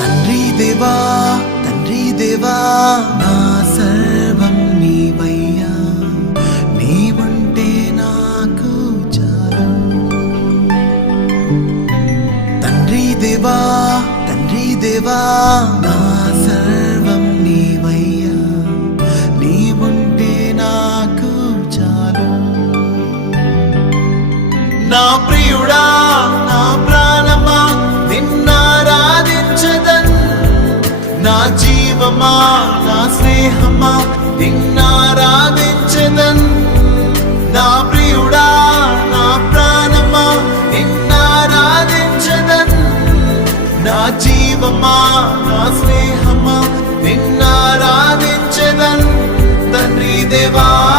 తండ్రి దేవా నా సర్వం నీవయ్యా, నీవుంటే నాకు చాలు. తండ్రి దేవా నా సర్వం నీవయ్యా, నీవుంటే నాకు చాలు. నా ప్రియుడా నా ప్రాణమా నిన్నారాధించదన్, నా జీవమా నా స్నేహమా నిన్నారాధించదన్. నా ప్రియుడా నా ప్రాణమా నిన్నారాధించదన్, నా జీవమా నా స్నేహమా నిన్నారాధించదన్. తండ్రి దేవా